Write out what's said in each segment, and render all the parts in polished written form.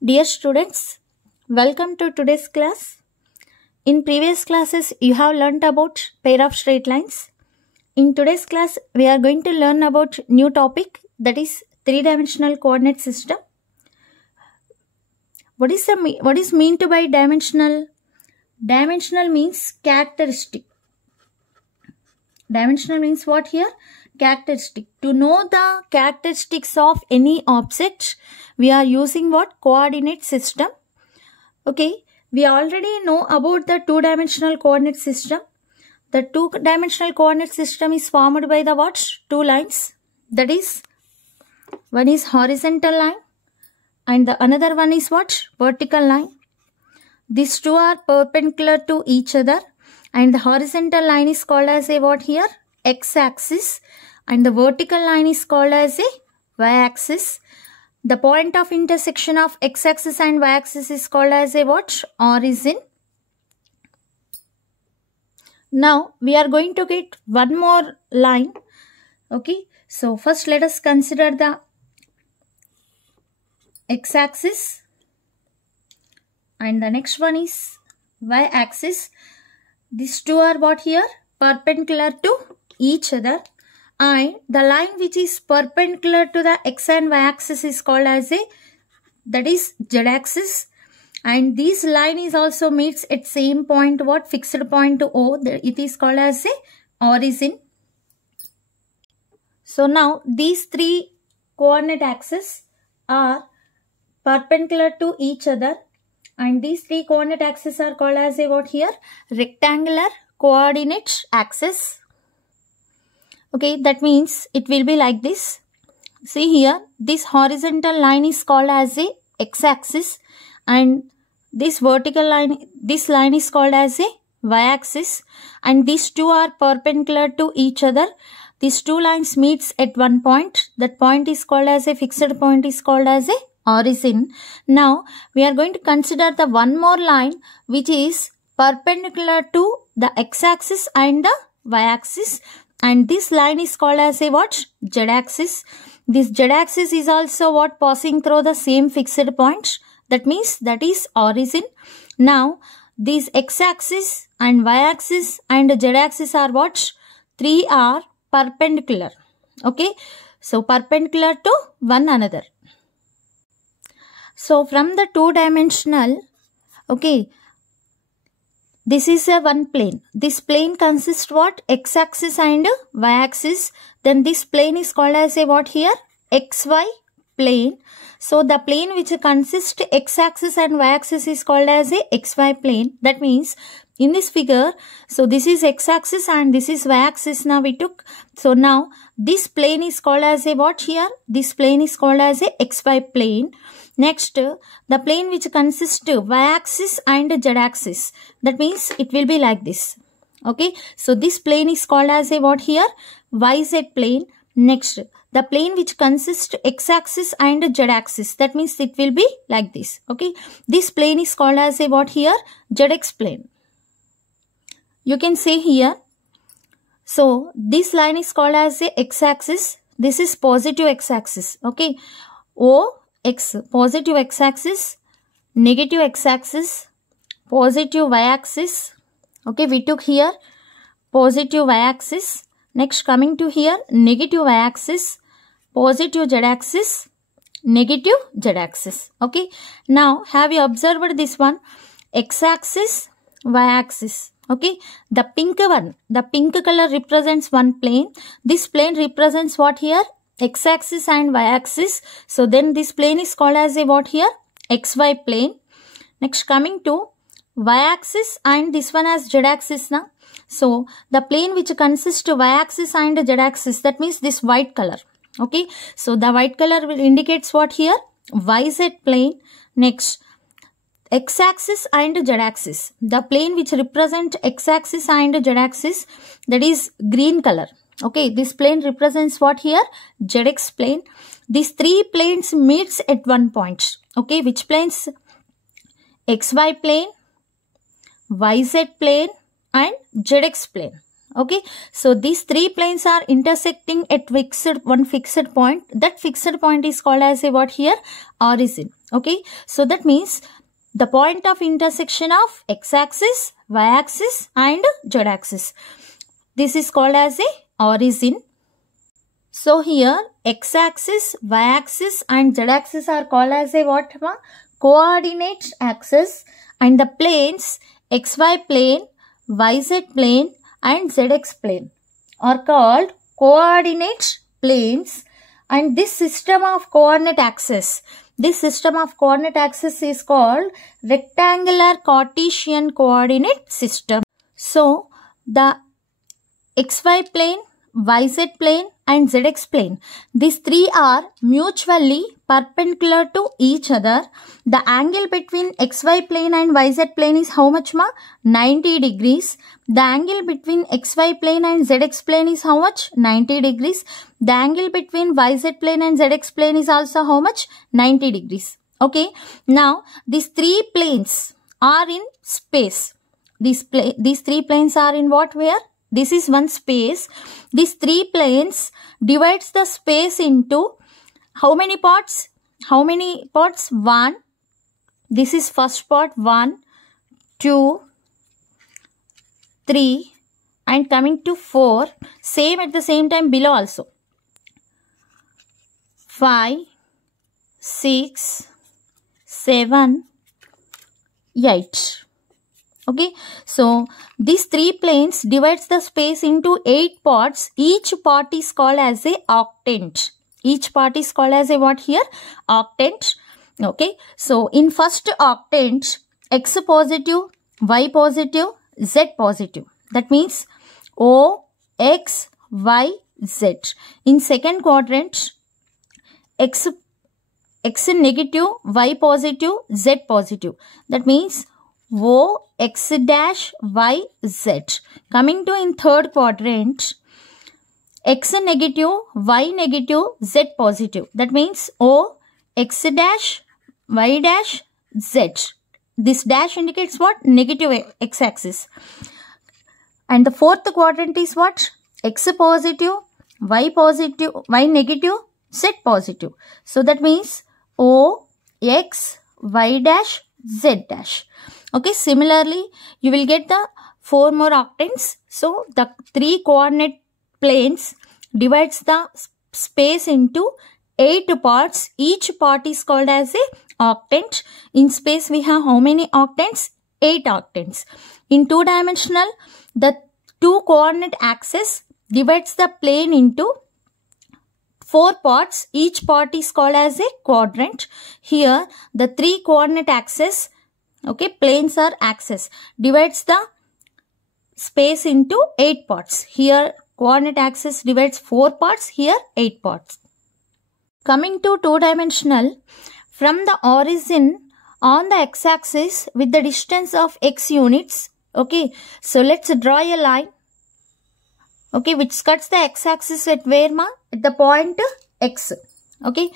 Dear students, welcome to today's class. In previous classes, you have learnt about pair of straight lines. In today's class, we are going to learn about new topic, that is three-dimensional coordinate system. What is meant by dimensional? Dimensional means characteristic. Dimensional means what here? Characteristic. To know the characteristics of any object, we are using what? Coordinate system. Okay, we already know about the two-dimensional coordinate system. The two-dimensional coordinate system is formed by the what? Two lines. That is, one is horizontal line and the another one is what? Vertical line. These two are perpendicular to each other, and the horizontal line is called as a what here? X-axis, and the vertical line is called as a y-axis. The point of intersection of x-axis and y-axis is called as a what? Origin. Now we are going to get one more line. Okay, so first let us consider the x-axis, and the next one is y-axis. These two are what here? Perpendicular to each other, and the line which is perpendicular to the x and y axis is called as a, that is z-axis, and this line is also meets at same point, what? Fixed point O. It is called as a origin. So now these three coordinate axes are perpendicular to each other, and these three coordinate axes are called as a what here? Rectangular coordinate axis. Okay, that means it will be like this. See here, this horizontal line is called as a x-axis, and this vertical line, this line is called as a y-axis, and these two are perpendicular to each other. These two lines meets at one point. That point is called as a fixed point, is called as a origin. Now we are going to consider the one more line which is perpendicular to the x-axis and the y-axis, and this line is called as a what? Z-axis. This Z-axis is also what? Passing through the same fixed point. That means that is origin. Now these x-axis and y-axis and z-axis are what? Three are perpendicular. Okay, so perpendicular to one another. So from the two-dimensional, okay, this is a one plane. This plane consists what? X-axis and y-axis. Then this plane is called as a what here? XY plane. So the plane which consists x-axis and y-axis is called as a XY plane. That means in this figure, so this is x-axis and this is y-axis now we took. So now this plane is called as a what here? This plane is called as a XY plane. Next, the plane which consists y-axis and z-axis. That means it will be like this. Okay, so this plane is called as a what here? YZ plane. Next, the plane which consists x-axis and z-axis. That means it will be like this. Okay, this plane is called as a what here? ZX plane. You can say here. So this line is called as a x-axis. This is positive x-axis. Okay, O X, positive x-axis, negative x-axis, positive y-axis. Okay, we took here positive y-axis. Next coming to here, negative y-axis, positive z-axis, negative z-axis. Okay, now have you observed this one? X-axis, y-axis. Okay, the pink one, the pink color represents one plane. This plane represents what here? X-axis and y-axis. So then this plane is called as a what here? XY plane. Next coming to y-axis and this one as z-axis now. So the plane which consists of y-axis and z-axis, that means this white color. Okay, so the white color will indicates what here? YZ plane. Next, x-axis and z-axis. The plane which represent x-axis and z-axis, that is green color. Okay, this plane represents what here? ZX plane. These three planes meets at one point. Okay, which planes? XY plane, YZ plane and ZX plane. Okay, so these three planes are intersecting at one fixed point. That fixed point is called as a what here? Origin. Okay, so that means the point of intersection of x-axis, y-axis and z-axis. This is called as a origin. So here x-axis, y-axis and z-axis are called as a what? Coordinate axis, and the planes xy plane, yz plane and zx plane are called coordinate planes. And this system of coordinate axis, is called rectangular Cartesian coordinate system. So the xy plane, yz plane and zx plane, these three are mutually perpendicular to each other. The angle between xy plane and yz plane is how much, ma? 90 degrees. The angle between xy plane and zx plane is how much? 90 degrees. The angle between yz plane and zx plane is also how much? 90 degrees. Okay. Now these three planes are in space. These three planes are in what? Where? This is one space. These three planes divides the space into how many parts? How many parts? 1. This is first part. 1, 2, 3 and coming to 4. Same at the same time below also. 5, 6, 7, 8. Okay, so these three planes divides the space into 8 parts. Each part is called as a octant. Each part is called as a what here? Octant. Okay, so in first octant, x positive, y positive, z positive. That means O, x, y, z. In second quadrant, x negative, y positive, z positive. That means O, x dash, y, z. Coming to in third quadrant, x negative, y negative, z positive. That means O, x dash, y dash, z. This dash indicates what? Negative x-axis. And the fourth quadrant is what? X positive, y negative, z positive. So that means O, x, y dash, z dash. Okay, similarly, you will get the 4 more octants. So, the 3 coordinate planes divides the space into 8 parts. Each part is called as a octant. In space, we have how many octants? 8 octants. In 2-dimensional, the 2 coordinate axis divides the plane into 4 parts. Each part is called as a quadrant. Here, the 3 coordinate axis, okay, planes are axis, divides the space into 8 parts. Here, coordinate axis divides 4 parts. Here, 8 parts. Coming to 2-dimensional, from the origin on the x-axis with the distance of x units. Okay, so let's draw a line. Okay, which cuts the x-axis at where, ma? At the point x. Okay,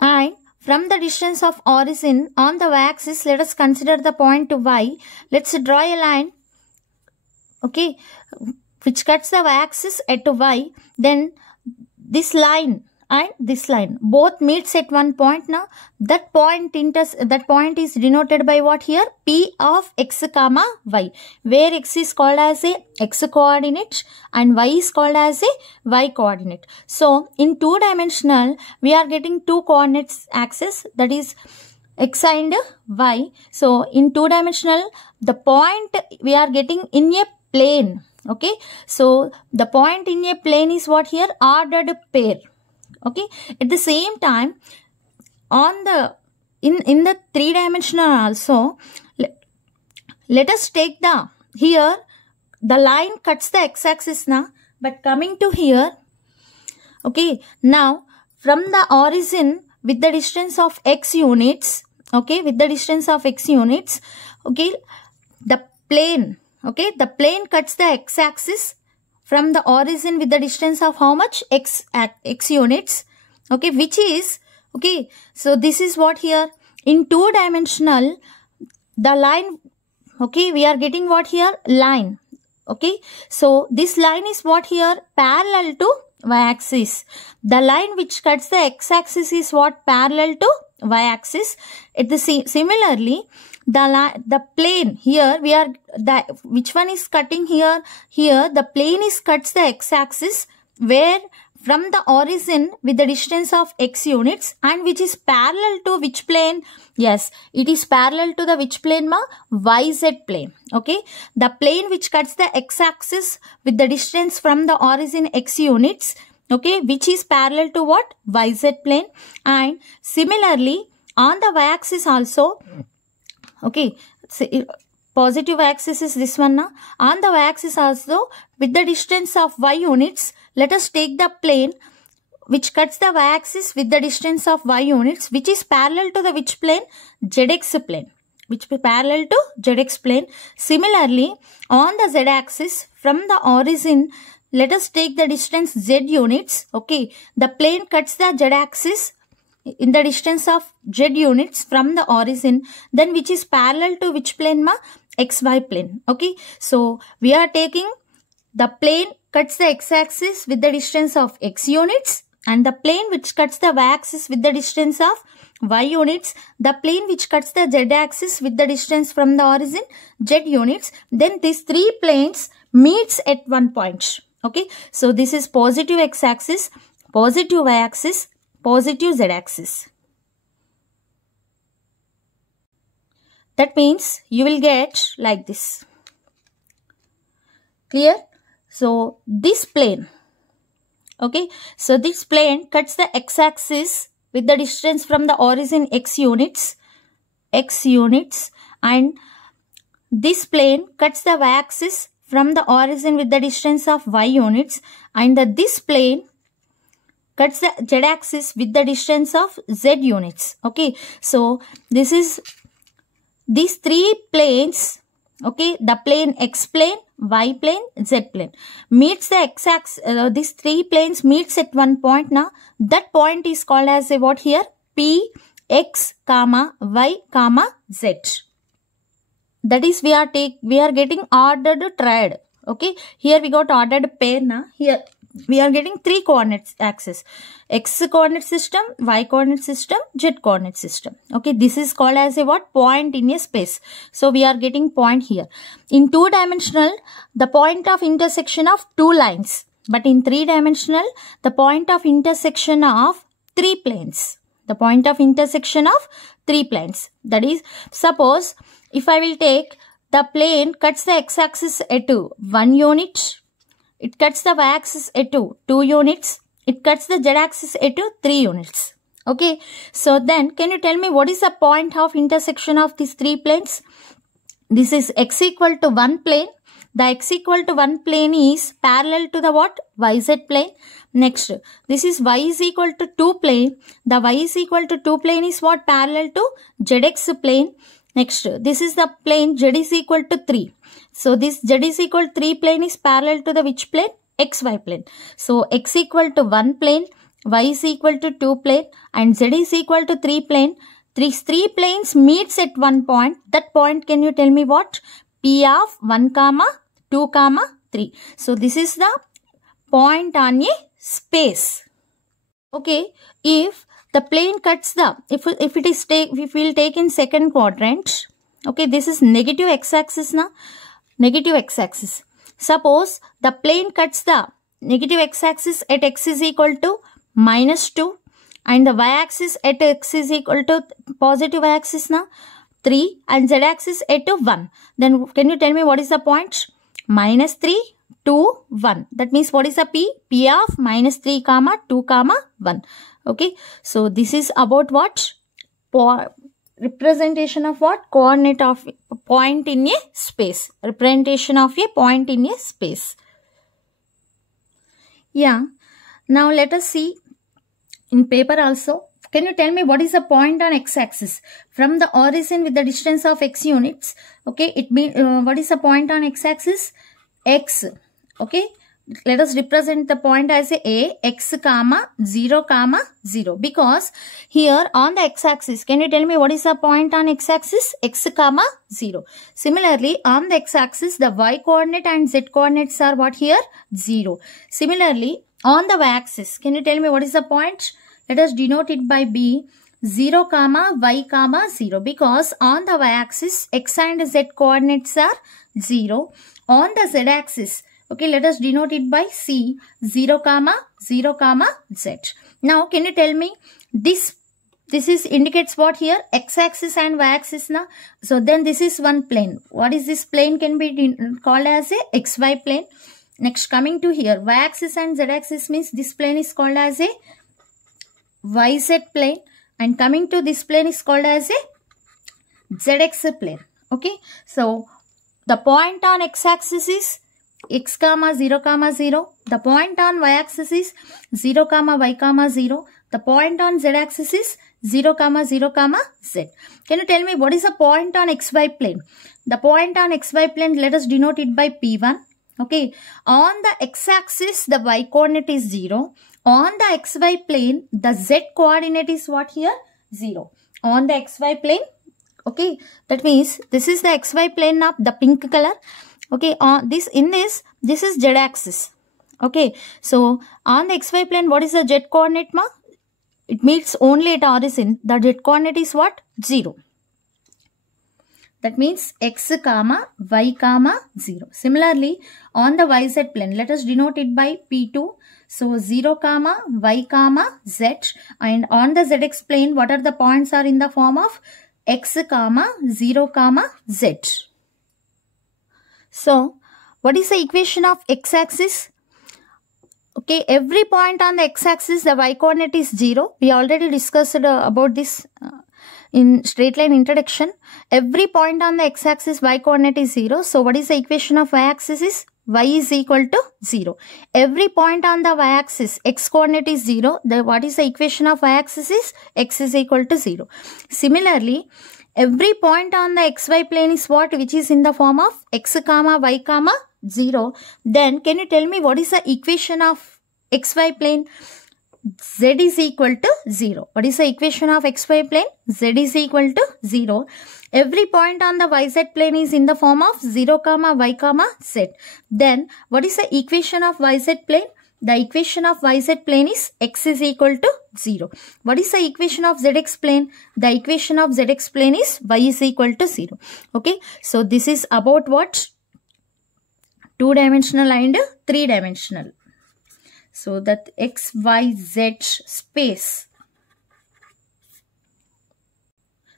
and from the distance of origin on the y-axis, let us consider the point y. Let's draw a line, okay, which cuts the y-axis at y. Then this line and this line both meets at one point. Now that point is denoted by what here? P of x comma y, where x is called as a x coordinate and y is called as a y coordinate. So in 2-dimensional, we are getting 2 coordinates axis, that is x and y. So in 2-dimensional, the point we are getting in a plane. Okay, so the point in a plane is what here? Ordered pair. Okay, at the same time, on the in the 3-dimensional also, let us take the here the line cuts the x-axis now, but coming to here, okay, now from the origin with the distance of x units, okay, with the distance of x units, okay, the plane, okay, the plane cuts the x-axis from the origin with the distance of how much? X units. Okay, which is, okay, so this is what here? In 2-dimensional, the line, okay, we are getting what here? Line. Okay, so this line is what here? Parallel to y-axis. The line which cuts the x-axis is what? Parallel to y-axis. Similarly, the plane here which one is cutting here? Here the plane is cuts the x-axis where from the origin with the distance of x units, and which is parallel to which plane? Yes, it is parallel to the which plane ma? YZ plane. Okay, the plane which cuts the x-axis with the distance from the origin x units, okay, which is parallel to what? YZ plane. And similarly on the y-axis also, okay, positive y-axis is this one now. On the y-axis also with the distance of y units, let us take the plane which cuts the y-axis with the distance of y units, which is parallel to the which plane? ZX plane. Which is parallel to ZX plane. Similarly, on the z-axis from the origin, let us take the distance z units. Okay, the plane cuts the z-axis in the distance of z units from the origin, then which is parallel to which plane ma? XY plane. Okay, so we are taking the plane cuts the x-axis with the distance of x units, and the plane which cuts the y-axis with the distance of y units, the plane which cuts the z-axis with the distance from the origin z units, then these three planes meets at one point. Okay, so this is positive x-axis, positive y-axis, positive z-axis. That means you will get like this. Clear? So this plane, okay, so this plane cuts the x-axis with the distance from the origin x units, and this plane cuts the y-axis from the origin with the distance of y units, and this plane cuts the z-axis with the distance of z units. Okay, so this is these three planes. Okay, the plane x plane, y plane, z plane meets the x-axis. These three planes meets at one point. Now that point is called as a what here? P, x, comma, y, comma, z. That is we are getting ordered triad. Okay, here we got ordered pair. Now here we are getting three coordinate axes: x coordinate system, y coordinate system, z coordinate system. Okay, this is called as a what? Point in a space. So we are getting point here. In two-dimensional, the point of intersection of two lines, but in three-dimensional, the point of intersection of three planes. The point of intersection of three planes. That is, suppose if I will take the plane cuts the x-axis at 1 unit, it cuts the y-axis at 2 units, it cuts the z-axis at 3 units. Okay, so then can you tell me what is the point of intersection of these three planes? This is x equal to 1 plane. The x equal to 1 plane is parallel to the what? YZ plane. Next, this is y is equal to 2 plane. The y is equal to 2 plane is what? Parallel to ZX plane. Next, this is the plane z is equal to 3. So this z is equal to 3 plane is parallel to the which plane? XY plane. So x equal to 1 plane, y is equal to 2 plane, and z is equal to 3 plane. These three planes meets at one point. That point, can you tell me what? P of 1, 2, 3. So this is the point on a space. Okay, if the plane cuts the, if we'll take in second quadrant, okay, this is negative x-axis now, negative x-axis. Suppose the plane cuts the negative x-axis at x is equal to -2, and the y-axis at x is equal to positive y-axis now 3, and z-axis at 1. Then can you tell me what is the point? -3, 2, 1. That means what is the P? P of -3, 2, 1. Okay, so this is about what? Representation of what? Coordinate of point in a space. Representation of a point in a space. Yeah. Now let us see in paper also. Can you tell me what is the point on x-axis? From the origin with the distance of x units. Okay, it means what is the point on x-axis? X. Okay, let us represent the point as a x comma 0 comma 0, because here on the x-axis, can you tell me what is the point on x-axis? X comma 0. Similarly, on the x-axis, the y-coordinate and z-coordinates are what here? 0. Similarly, on the y-axis, can you tell me what is the point? Let us denote it by B, 0 comma y comma 0, because on the y-axis, x and z coordinates are 0. On the z-axis, okay, let us denote it by C, 0 comma 0 comma z. Now, can you tell me this is indicates what here? X-axis and y-axis now. So, then this is one plane. What is this plane? Can be called as a xy plane. Next, coming to here, y-axis and z-axis means this plane is called as a yz plane. And coming to this plane is called as a zx plane. Okay. So, the point on x-axis is x comma 0 comma 0. The point on y-axis is 0 comma y comma 0. The point on z-axis is 0 comma 0 comma z. Can you tell me what is the point on xy plane? The point on xy plane, let us denote it by P1. Okay. On the x-axis, the y coordinate is 0. On the xy plane, the z coordinate is what here? 0. On the xy plane, okay, that means this is the xy plane of the pink color. Okay, on this is z axis. Okay, so on the xy plane, what is the z coordinate ma? It meets only at origin. The z coordinate is what? 0. That means x comma y comma 0. Similarly, on the yz plane, let us denote it by P2. So, 0 comma y comma z, and on the zx plane, what are the points are in the form of x comma 0 comma z. So, what is the equation of x-axis? Okay, every point on the x-axis, the y-coordinate is 0. We already discussed about this in straight line introduction. Every point on the x-axis, y-coordinate is 0. So, what is the equation of y-axis is? Y is equal to 0. Every point on the y-axis, x coordinate is 0. What is the equation of y-axis is? X is equal to 0. Similarly, every point on the xy plane is what? Which is in the form of x comma y comma 0. Then, can you tell me what is the equation of xy plane? Z is equal to 0. What is the equation of xy plane? Z is equal to 0. Every point on the yz plane is in the form of 0 comma y comma z. Then, what is the equation of yz plane? The equation of yz plane is x is equal to 0. What is the equation of zx plane? The equation of zx plane is y is equal to 0. Okay. So, this is about what? 2-dimensional and 3-dimensional. So, that x, y, z space.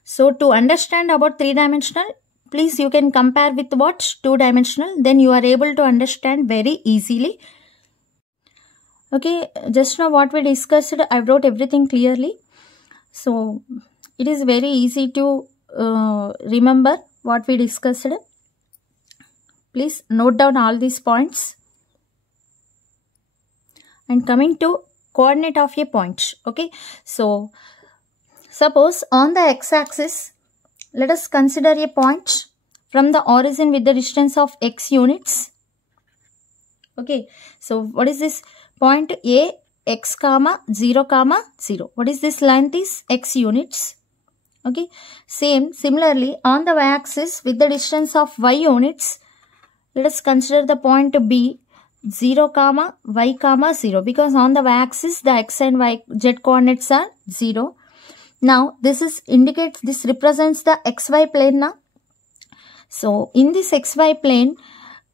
So, to understand about 3-dimensional, please you can compare with what? 2-dimensional. Then you are able to understand very easily. Okay, just now what we discussed, I wrote everything clearly. So, it is very easy to remember what we discussed. Please note down all these points. And coming to coordinate of a point. Okay, so suppose on the x-axis, let us consider a point from the origin with the distance of x units. Okay, so what is this point? A, x comma 0 comma 0. What is this length is? X units. Okay, similarly on the y-axis with the distance of y units, let us consider the point B, 0 comma y comma 0, because on the y-axis the x and y z coordinates are 0. Now this represents the xy plane now. So in this xy plane,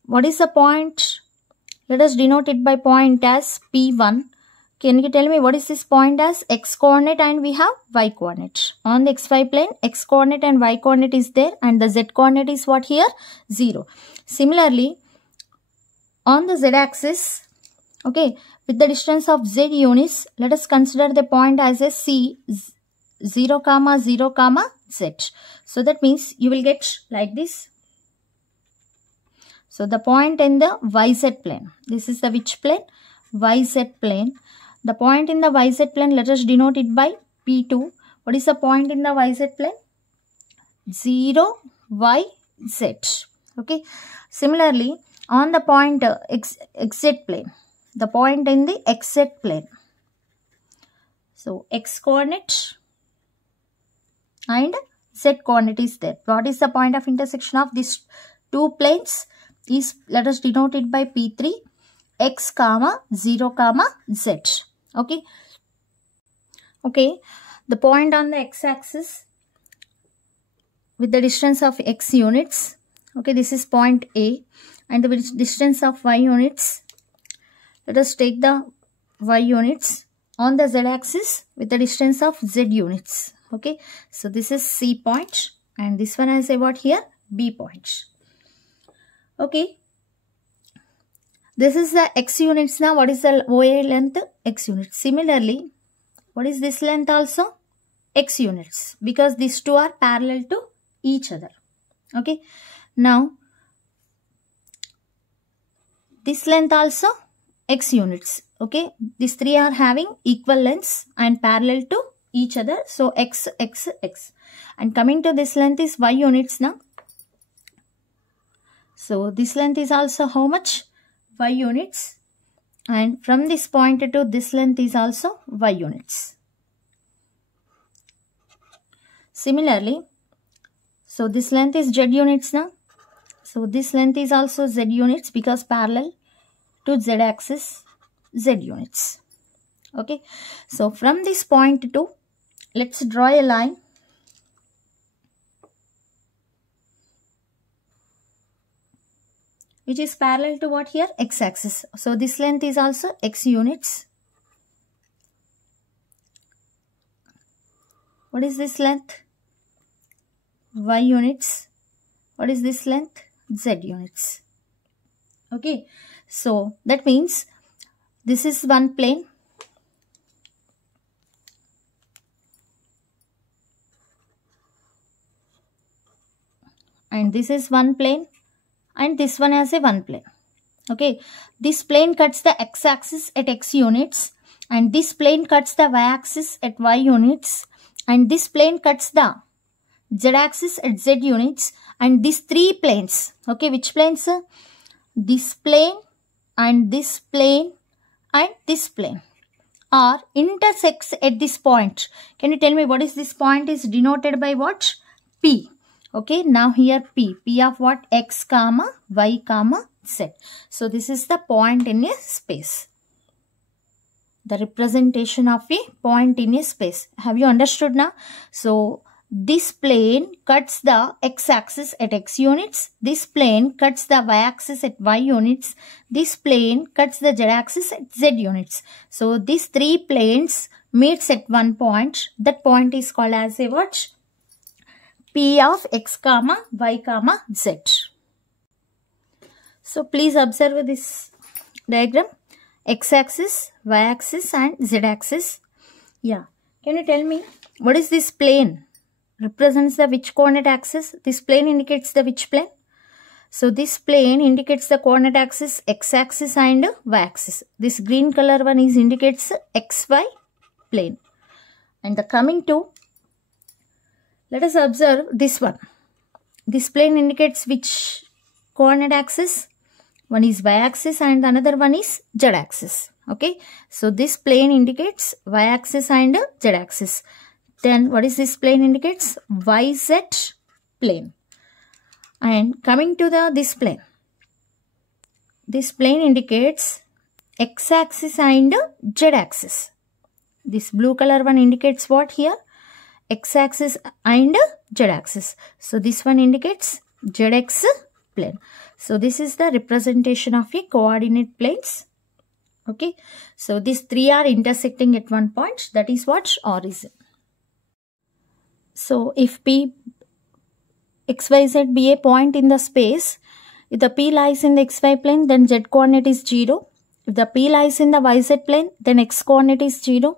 what is the point? Let us denote it by point as P1. Can you tell me what is this point as? X coordinate and we have y coordinate. On the xy plane, x coordinate and y coordinate is there, and the z coordinate is what here? 0. Similarly, on the z-axis, okay, with the distance of z units, let us consider the point as a C, 0 comma 0 comma z. So that means you will get like this. So the point in the yz plane. This is the which plane? YZ plane. The point in the YZ plane, let us denote it by P2. What is the point in the YZ plane? 0, YZ. Okay. Similarly, on the point xz plane, the point in the xz plane. So x coordinate and z coordinate is there. What is the point of intersection of these two planes is, let us denote it by P3, x comma 0 comma z. Okay. Okay. The point on the x-axis with the distance of x units. Okay, this is point A, and the distance of y units. Let us take the y units on the z-axis with the distance of z units. Okay, so this is C point, and this one has a what here? B point. Okay, this is the x units. Now what is the OA length? X units. Similarly, what is this length also? X units, because these two are parallel to each other. Okay, now this length also x units. Okay, these three are having equal lengths and parallel to each other. So x, x, x. And coming to this length is y units now. So this length is also how much? Y units. And from this point to this length is also y units. Similarly, so this length is z units now. So this length is also z units, because parallel to z axis, z units. Okay. So from this point to, let's draw a line. Which is parallel to what here? X axis. So this length is also x units. What is this length? Y units. What is this length? Z units. Okay. So that means this is one plane. And this is one plane. And this one has a one plane. Okay. This plane cuts the x-axis at x units. And this plane cuts the y-axis at y units. And this plane cuts the z-axis at z units. And these three planes. Okay. Which planes? This plane and this plane and this plane are intersects at this point. Can you tell me what is this point is denoted by what? P. Okay, now here P. P of what? X comma Y comma Z. So this is the point in a space. The representation of a point in a space. Have you understood now? So this plane cuts the x-axis at x units. This plane cuts the y-axis at y units. This plane cuts the z-axis at z units. So these three planes meets at one point. That point is called as a what? P of x comma y comma z. So please observe this diagram. X-axis, y-axis and z-axis. Yeah. Can you tell me what is this plane? Represents the which coordinate axis? This plane indicates the which plane? So this plane indicates the coordinate axis x-axis and y-axis. This green color one is indicates xy plane. And the coming to, let us observe this one. This plane indicates which coordinate axis? One is y-axis and another one is z-axis. Okay. So this plane indicates y-axis and z-axis. Then what is this plane indicates? YZ plane. And coming to this plane. This plane indicates x-axis and z-axis. This blue color one indicates what here? X-axis and z-axis. So this one indicates zx plane. So this is the representation of a coordinate planes. Okay. So these three are intersecting at one point. That is what? Origin. So if P, XYZ be a point in the space, if the P lies in the XY plane, then Z coordinate is 0. If the P lies in the YZ plane, then X coordinate is 0.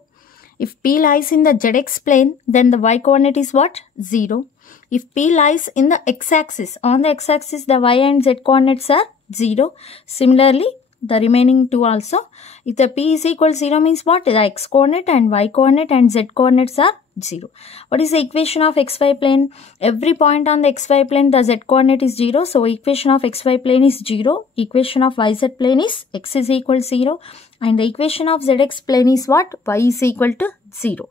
If P lies in the ZX plane, then the Y coordinate is what? 0. If P lies in the X-axis, on the X-axis, the Y and Z coordinates are 0. Similarly, the remaining two also. If the P is equal 0 means what? The X coordinate and Y coordinate and Z coordinates are 0. What is the equation of xy plane? Every point on the xy plane, the z coordinate is 0. So equation of xy plane is 0. Equation of yz plane is x is equal to 0. And the equation of zx plane is what? Y is equal to 0.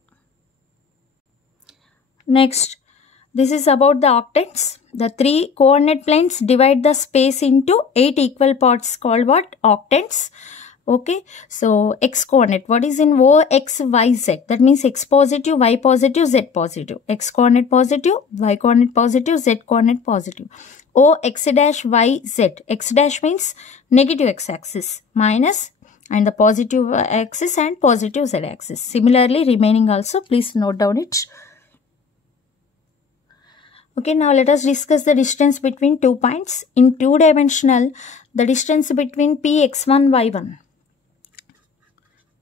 Next, this is about the octants. The 3 coordinate planes divide the space into 8 equal parts called what? Octants. Okay, so x coordinate, what is in O, x, y, z? That means x positive, y positive, z positive. X coordinate positive, y coordinate positive, z coordinate positive. O, x dash, y, z. X dash means negative x axis minus and the positive axis and positive z axis. Similarly, remaining also, please note down it. Okay, now let us discuss the distance between 2 points. In 2-dimensional, the distance between Px1, y1.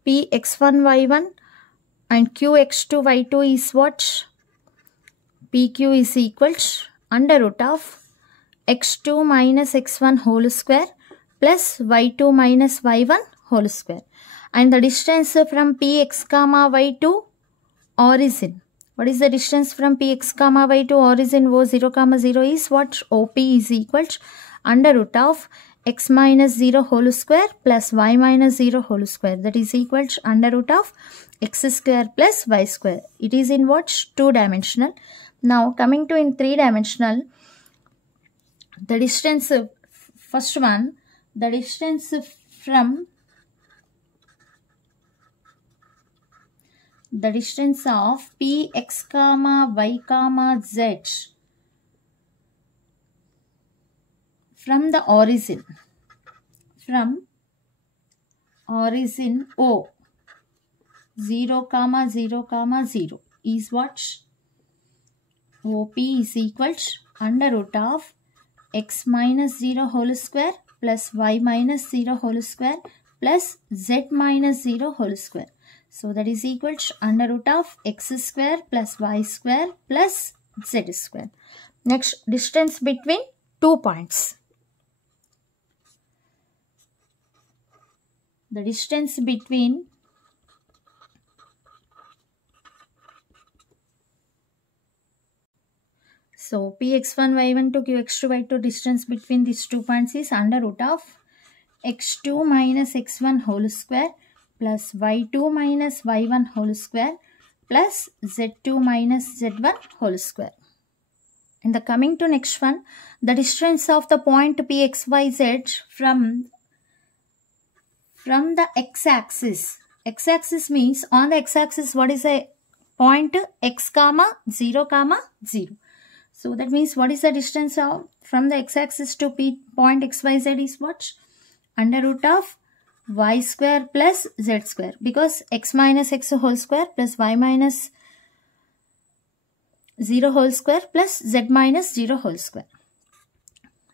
Px1, y1 and Qx2, y2 is what? PQ is equal to under root of x2 minus x1 whole square plus y2 minus y1 whole square. And the distance from Px comma y to origin. What is the distance from Px comma y to origin O0 comma 0 is what? OP is equal to under root of x minus 0 whole square plus y minus 0 whole square. That is equal to under root of x square plus y square. It is in what? 2-dimensional. Now coming to in 3-dimensional, the distance, first one, the distance from the distance of Px comma y comma z from the origin, O 0 comma 0 comma 0 is what? OP is equal to under root of x minus 0 whole square plus y minus 0 whole square plus z minus 0 whole square. So that is equal to under root of x square plus y square plus z square. Next, distance between 2 points. The distance between so Px1, y1 to Qx2, y2, distance between these 2 points is under root of x2 minus x1 whole square plus y2 minus y1 whole square plus z2 minus z1 whole square. And the coming to next one, the distance of the point Pxyz from the x-axis. X-axis means on the x-axis what is a point? X comma 0 comma 0. So that means what is the distance of from the x-axis to point xyz is what? Under root of y square plus z square, because x minus x whole square plus y minus 0 whole square plus z minus 0 whole square.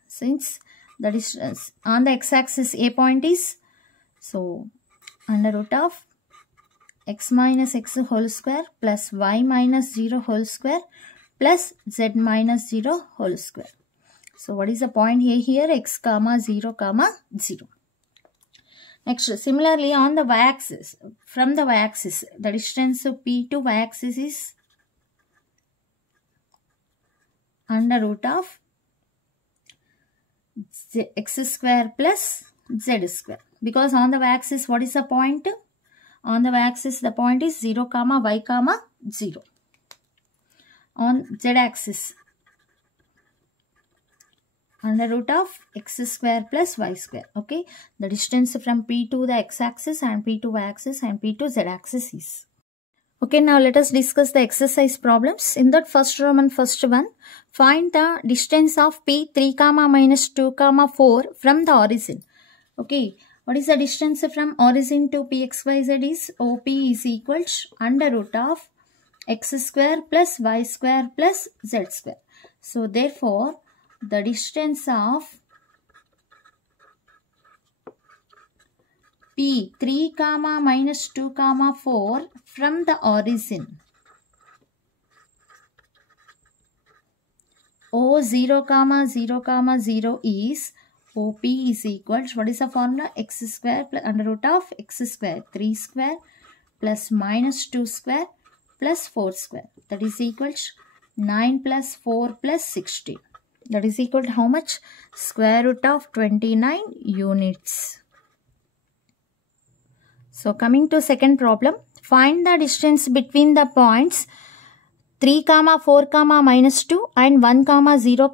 Since the distance on the x-axis a point is, so under root of x minus x whole square plus y minus 0 whole square plus z minus 0 whole square. So what is the point here? X comma 0 comma 0. Next, similarly on the y-axis, from the y-axis, the distance of P to y-axis is under root of x square plus z square. Because on the y-axis, what is the point? On the y-axis, the point is 0 comma y comma 0. On z-axis, under root of x square plus y square. Okay, the distance from P to the x-axis and P to y-axis and P to z-axis is. Okay, now let us discuss the exercise problems. In that first Roman first one, find the distance of P 3 comma minus 2 comma 4 from the origin. Okay, what is the distance from origin to Pxyz is OP is equal to under root of x square plus y square plus z square. So therefore, the distance of P 3 comma minus 2 comma 4 from the origin O 0 comma 0 comma 0 is OP is equal to, what is the formula? X square plus under root of x square 3 square plus minus 2 square plus 4 square. That is equal to 9 plus 4 plus 16. That is equal to how much? Square root of 29 units. So coming to second problem. Find the distance between the points 3, 4, minus 2 and 1, 0,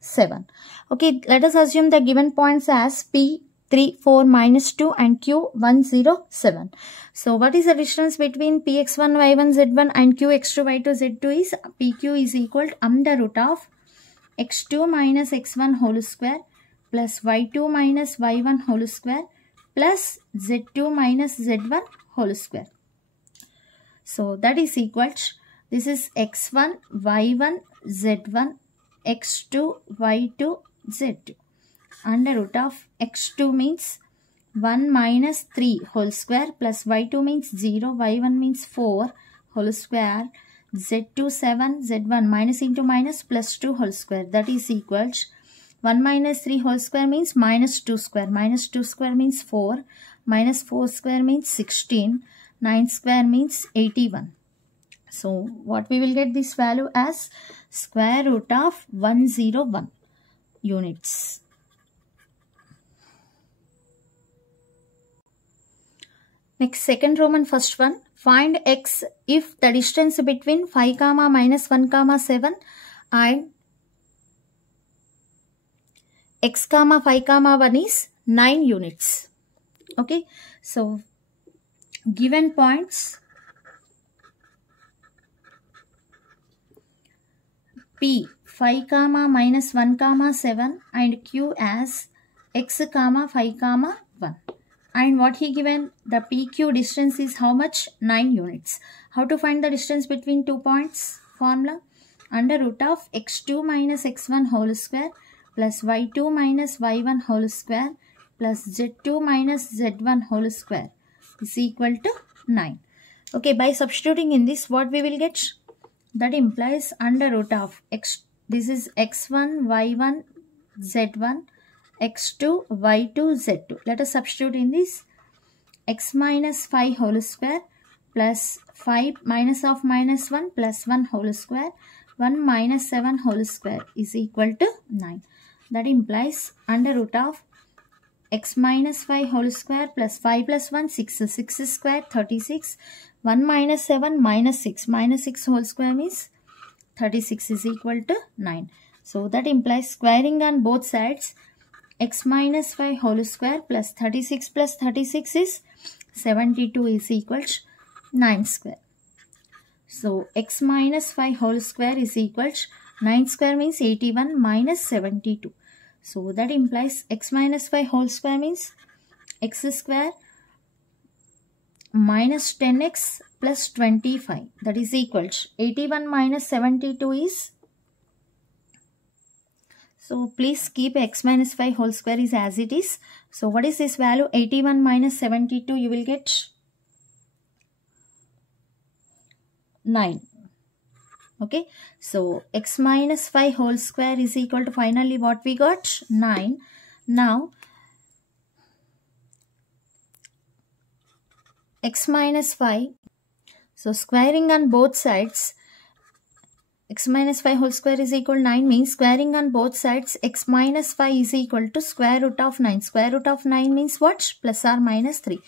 7. Okay, let us assume the given points as P 3, 4, minus 2 and Q 1, 0, 7. So what is the distance between Px1, y1, z1 and Qx2, y2, z2 is PQ is equal to under root of x2 minus x1 whole square plus y2 minus y1 whole square plus z2 minus z1 whole square. So that is equal to, this is x1, y1, z1, x2, y2, z2. Under root of x2 means 1 minus 3 whole square plus y2 means 0, y1 means 4 whole square, z2 7, z1 minus into minus plus 2 whole square. That is equal to 1 minus 3 whole square means minus 2 square. Minus 2 square means 4. Minus 4 square means 16. 9 square means 81. So what we will get this value as square root of 101 units. Next, second Roman first one. Find x if the distance between 5, minus 1, 7 and x, 5, 1 is 9 units. Okay. So, given points P 5, minus 1, 7 and Q as x, 5, 1. And what he given, the PQ distance is how much? 9 units. How to find the distance between 2 points? Formula. Under root of x2 minus x1 whole square plus y2 minus y1 whole square plus z2 minus z1 whole square is equal to 9. Okay, by substituting in this, what we will get? That implies under root of x, this is x1, y1, z1, x2, y2, z2. Let us substitute in this. X minus 5 whole square plus 5 minus of minus 1 plus 1 whole square, 1 minus 7 whole square is equal to 9. That implies under root of x minus 5 whole square plus 5 plus 1, 6. 6 square, 36. 1 minus 7 minus 6. Minus 6 whole square means 36 is equal to 9. So that implies squaring on both sides. X minus 5 whole square plus 36 plus 36 is 72 is equal to 9 square. So x minus 5 whole square is equal to 9 square means 81 minus 72. So that implies x minus 5 whole square means x square minus 10x plus 25. That is equal to 81 minus 72 is. So please keep x minus 5 whole square is as it is. So what is this value? 81 minus 72 you will get 9. Okay. So x minus 5 whole square is equal to finally what we got? 9. Now x minus 5. So squaring on both sides. X minus 5 whole square is equal to 9 means squaring on both sides x minus 5 is equal to square root of 9. Square root of 9 means what? Plus or minus 3.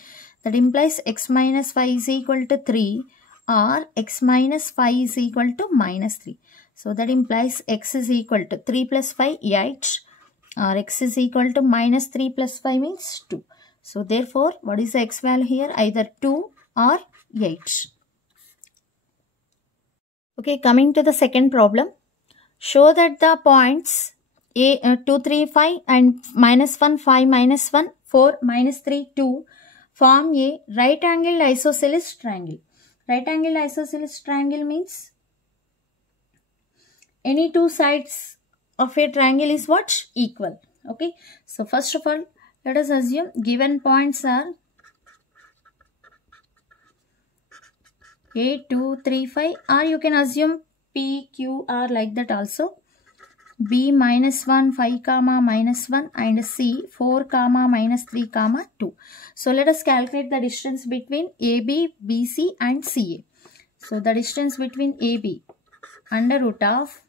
That implies x minus 5 is equal to 3 or x minus 5 is equal to minus 3. So that implies x is equal to 3 plus 5, 8 or x is equal to minus 3 plus 5 means 2. So therefore what is the x value here? Either 2 or 8. Okay, coming to the second problem. Show that the points A 2, 3, 5 and minus 1, 5, minus 1, 4, minus 3, 2 form a right angled isosceles triangle. Right angled isosceles triangle means any two sides of a triangle is what? Equal. Okay. So first of all, let us assume given points are A, 2, 3, 5 or you can assume P, Q, R like that also. B minus 1, 5, minus 1 and C 4, minus 3, 2. So let us calculate the distance between AB, BC and CA. So the distance between AB, under root of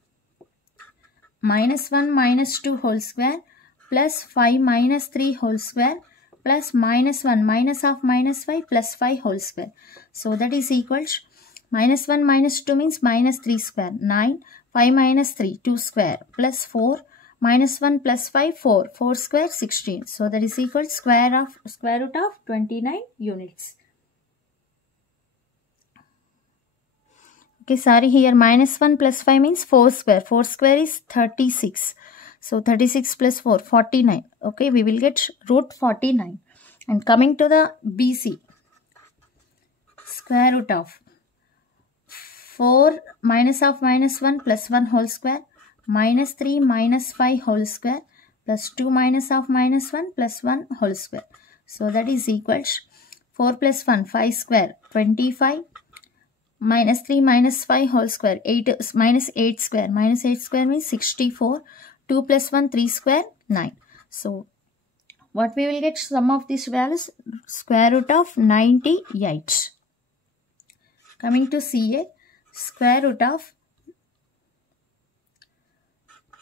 -1 minus 2 whole square plus 5 minus 3 whole square plus -1 minus of -5 plus 5 whole square. So that is equals -1 minus 2 means -3 square, 9, 5 minus 3, 2 square plus 4, -1 plus 5, 4, 4 square, 16. So that is equal to square root of 29 units. Okay, sorry, here -1 plus 5 means 4 square. 4 square is 36. So 36 plus 4, 49. Okay, we will get root 49. And coming to the BC, square root of 4 minus of -1 plus 1 whole square, -3 minus 5 whole square plus 2 minus of -1 plus 1 whole square. So that is equals 4 plus 1, 5 square, 25. -3 minus 5 whole square, 8 minus 8 square. Minus 8 square means 64. 2 plus 1, 3 square, 9. So what we will get sum of these values? Square root of 98. Coming to CA, square root of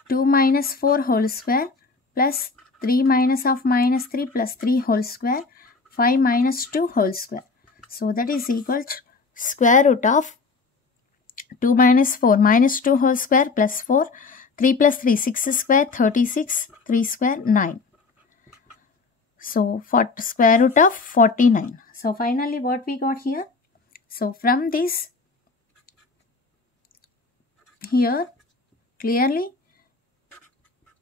2 minus 4 whole square plus 3 minus of -3 plus 3 whole square, 5 minus 2 whole square. So that is equal to square root of 2 minus 4 minus 2 whole square plus 4, 3 plus 3, 6 square, 36, 3 square, 9. So for square root of 49. So finally what we got here? So from this, here clearly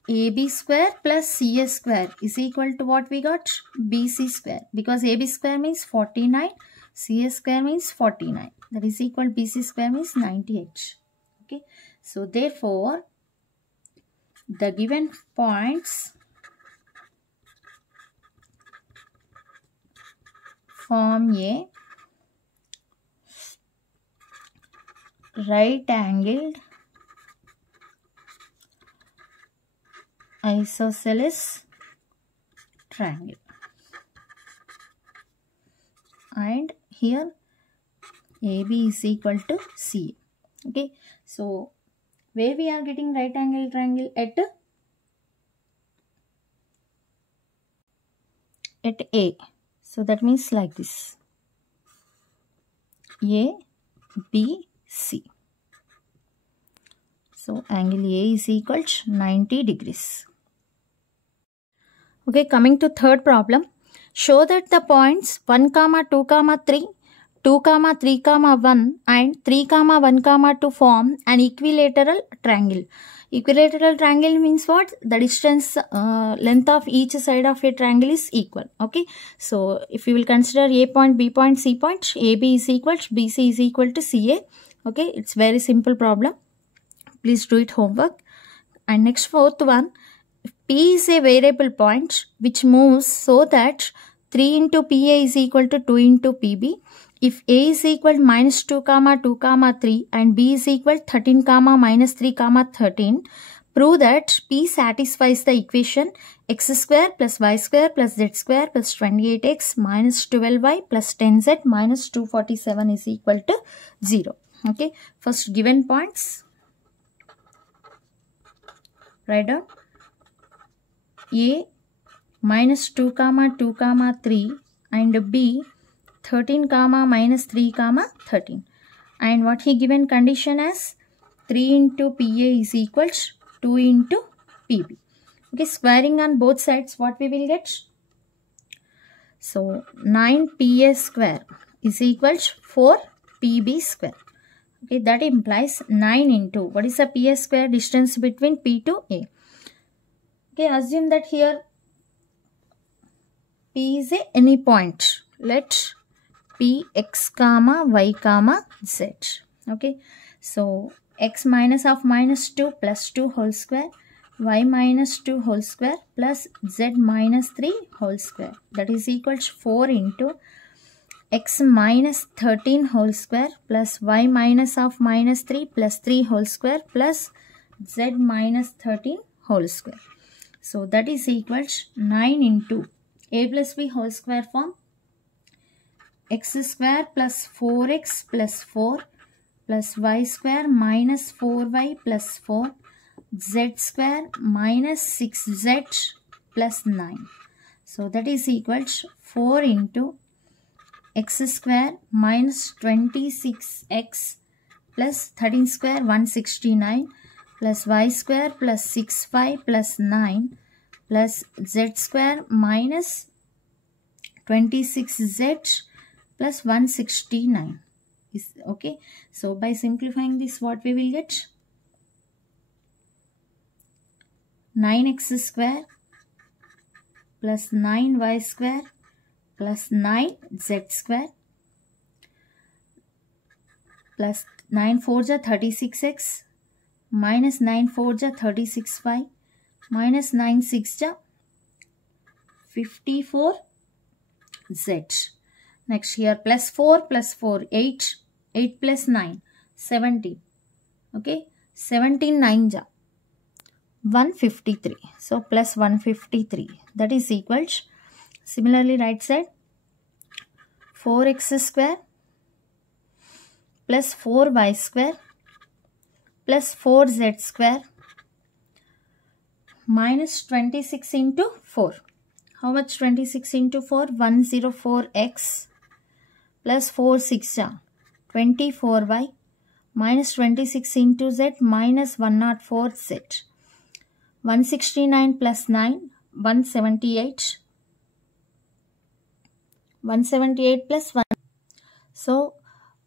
AB square plus CA square is equal to what we got? BC square. Because AB square means 49. CA square means 49. That is equal to BC square means 98. Okay. So therefore, the given points form a right angled isosceles triangle. And here AB is equal to C. Okay. So where we are getting right angle triangle? At A. So that means like this. A, B, C. So angle A is equal to 90 degrees. Okay, coming to third problem. Show that the points 1, 2, 3, 2, 3, 1 and 3, 1, 2 form an equilateral triangle. Equilateral triangle means what? The distance, length of each side of a triangle is equal. Okay. So if you will consider A point, B point, C point, AB is equal to BC is equal to CA. Okay. It's very simple problem. Please do it homework. And next fourth one. P is a variable point which moves so that 3 into PA is equal to 2 into PB. If A is equal to -2, 2, 3 and B is equal to 13, -3, 13, prove that P satisfies the equation x square plus y square plus z square plus 28x minus 12y plus 10z minus 247 is equal to 0. Okay. First given points. Write down. A -2, 2, 3 and B 13, -3, 13. And what he given condition as 3 into PA is equals 2 into PB. Okay, squaring on both sides, what we will get? So 9 PA square is equals 4 PB square. Okay, that implies 9 into, what is the PA square? Distance between P to A. Okay, assume that here P is any point. Let P x, y, z. Okay, so x minus of -2 plus 2 whole square, y minus 2 whole square plus z minus 3 whole square. That is equal to 4 into x minus 13 whole square plus y minus of -3 plus 3 whole square plus z minus 13 whole square. So that is equal to 9 into a plus b whole square form, x square plus 4x plus 4 plus y square minus 4y plus 4, z square minus 6z plus 9. So that is equal to 4 into x square minus 26x plus 13 square 169 plus y square plus 6y plus 9 plus z square minus 26z plus 169 is okay. So by simplifying this, what we will get? 9x square plus 9y square plus 9z square plus 9 4s are 36x minus 9 4s are 36y minus 9 6s are 54z. Next here plus 4 8, 8 plus 9 17. Okay, 17 9s are 153. So plus 153, that is equal to, similarly right side, 4x square plus 4y square plus 4z square minus 26 into 4. How much 26 into 4? 104x plus 4 6 24y minus 26 into z minus 104z. 169 plus 9, 178. 178 plus 1. So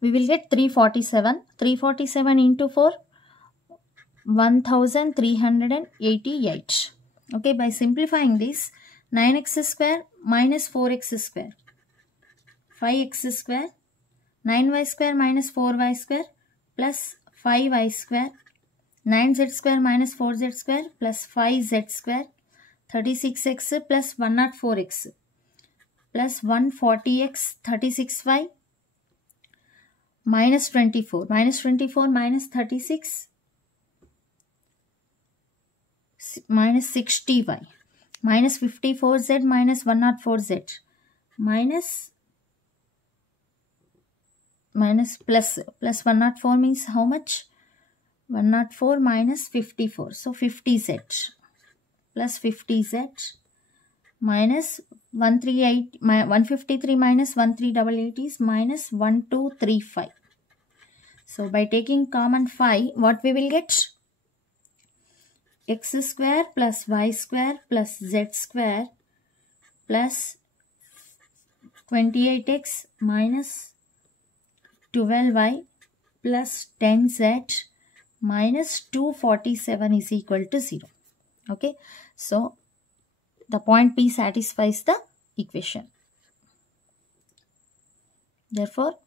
we will get 347. 347 into 4, 1388. Okay, by simplifying this, 9x square minus 4x square, 5x square, 9y square minus 4y square plus 5y square, 9z square minus 4z square plus 5z square, 36x plus 104x plus 140x, 36y minus 24 minus 36 minus 60y minus 54z minus 104z minus plus 104 means how much? 104 minus 54. So 50z plus 50z minus 153 minus 1388 is minus 1235. So by taking common 5, what we will get? X square plus y square plus z square plus 28x minus 12y plus 10z minus 247 is equal to 0. Okay, so the point P satisfies the equation. Therefore,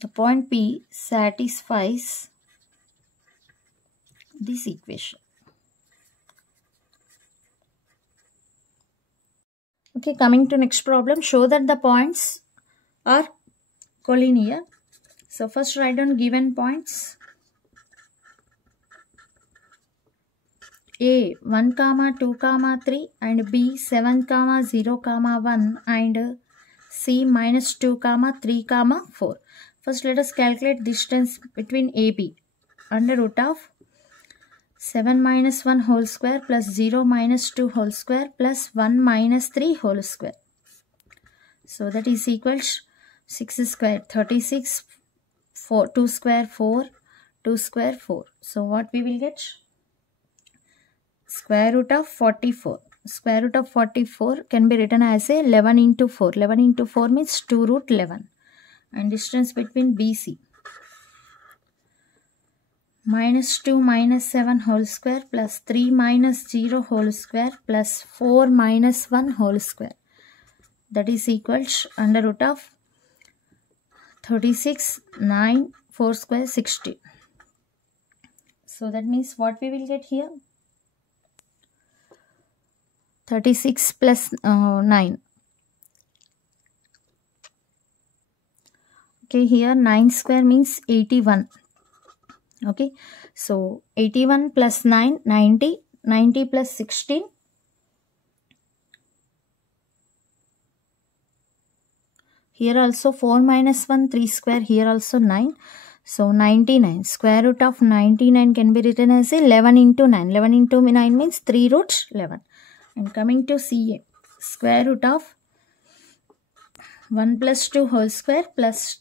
the point P satisfies this equation. Okay, coming to next problem, show that the points are collinear. So first write down given points. A 1, 2, 3 and B 7, 0, 1 and C minus 2, 3, 4. First let us calculate distance between AB. Under root of 7 minus 1 whole square plus 0 minus 2 whole square plus 1 minus 3 whole square. So that is equal to 6 square 36, 4, 2 square 4, 2 square 4. So what we will get? Square root of 44. Square root of 44 can be written as a 11 into 4. 11 into 4 means 2 root 11. And distance between BC. Minus 2 minus 7 whole square plus 3 minus 0 whole square plus 4 minus 1 whole square. That is equal to under root of 36, 9, 4 square 60. So that means what we will get here? 36 plus 9. Okay, here 9 square means 81. Okay, so 81 plus 9, 90. 90 plus 16. Here also 4 minus 1, 3 square. Here also 9. So 99. Square root of 99 can be written as 11 into 9. 11 into 9 means 3 root 11. And coming to CA. Square root of 1 plus 2 whole square plus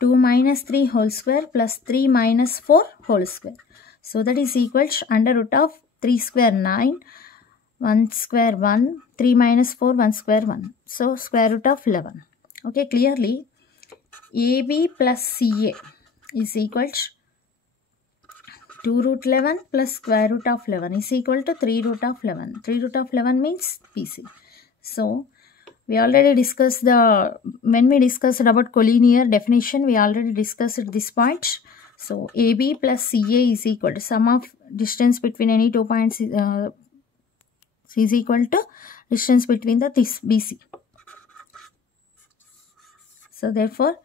2 minus 3 whole square plus 3 minus 4 whole square. So that is equal to under root of 3 square 9, 1 square 1, 3 minus 4, 1 square 1. So square root of 11. Okay, clearly AB plus CA is equal to 2 root 11 plus square root of 11 is equal to 3 root of 11. 3 root of 11 means BC. So we already discussed when we discussed about collinear definition, we already discussed this point. So AB plus CA is equal to sum of distance between any 2 points is equal to distance between this BC. So therefore,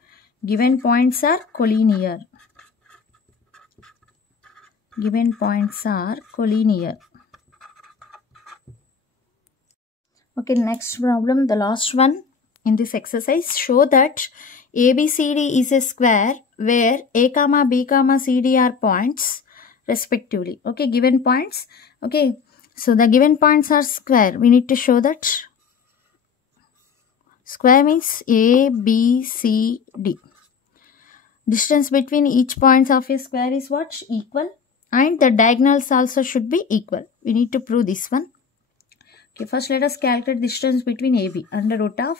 given points are collinear. Given points are collinear. Okay, next problem, the last one in this exercise. Show that ABCD is a square where A comma B comma CD are points respectively. Okay, given points. Okay, so the given points are square. We need to show that square means A, B, C, D. Distance between each points of a square is what? Equal. And the diagonals also should be equal. We need to prove this one. Okay, first let us calculate distance between AB. Under root of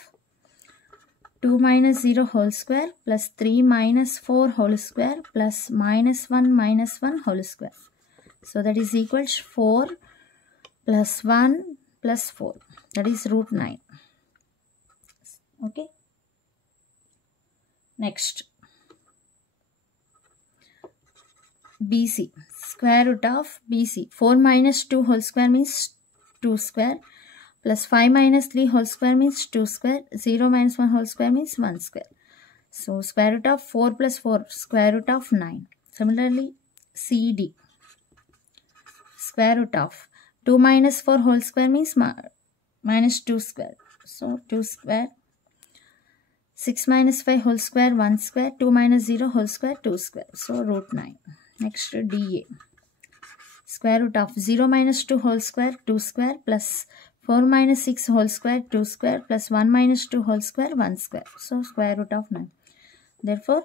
2 minus 0 whole square plus 3 minus 4 whole square plus minus 1 whole square. So that is equal to 4 plus 1 plus 4. That is root 9. Okay. Next. BC. Square root of BC. 4 minus 2 whole square means 2 square plus 5 minus 3 whole square means 2 square. 0 minus 1 whole square means 1 square. So square root of 4 plus 4 square root of 9. Similarly CD. Square root of 2 minus 4 whole square means minus 2 square. So 2 square. 6 minus 5 whole square 1 square. 2 minus 0 whole square 2 square. So root 9. Next DA. Square root of 0 minus 2 whole square 2 square plus 4 minus 6 whole square 2 square plus 1 minus 2 whole square 1 square. So square root of 9. Therefore,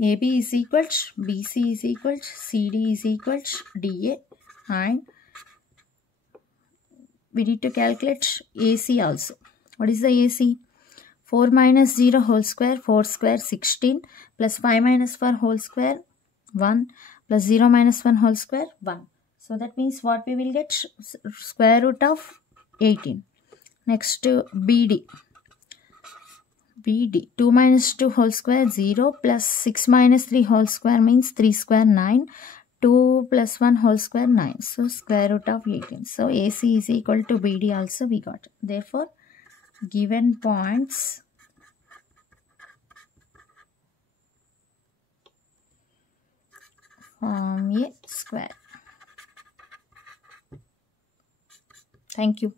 AB is equal to BC is equal to CD is equal to DA, and we need to calculate AC also. What is the AC? 4 minus 0 whole square 4 square 16 plus 5 minus 4 whole square 1 plus 0 minus 1 whole square 1. So that means what we will get? Square root of 18. Next BD. BD. 2 minus 2 whole square 0 plus 6 minus 3 whole square means 3 square 9. 2 plus 1 whole square 9. So square root of 18. So AC is equal to BD also we got. Therefore, given points form a square. Thank you.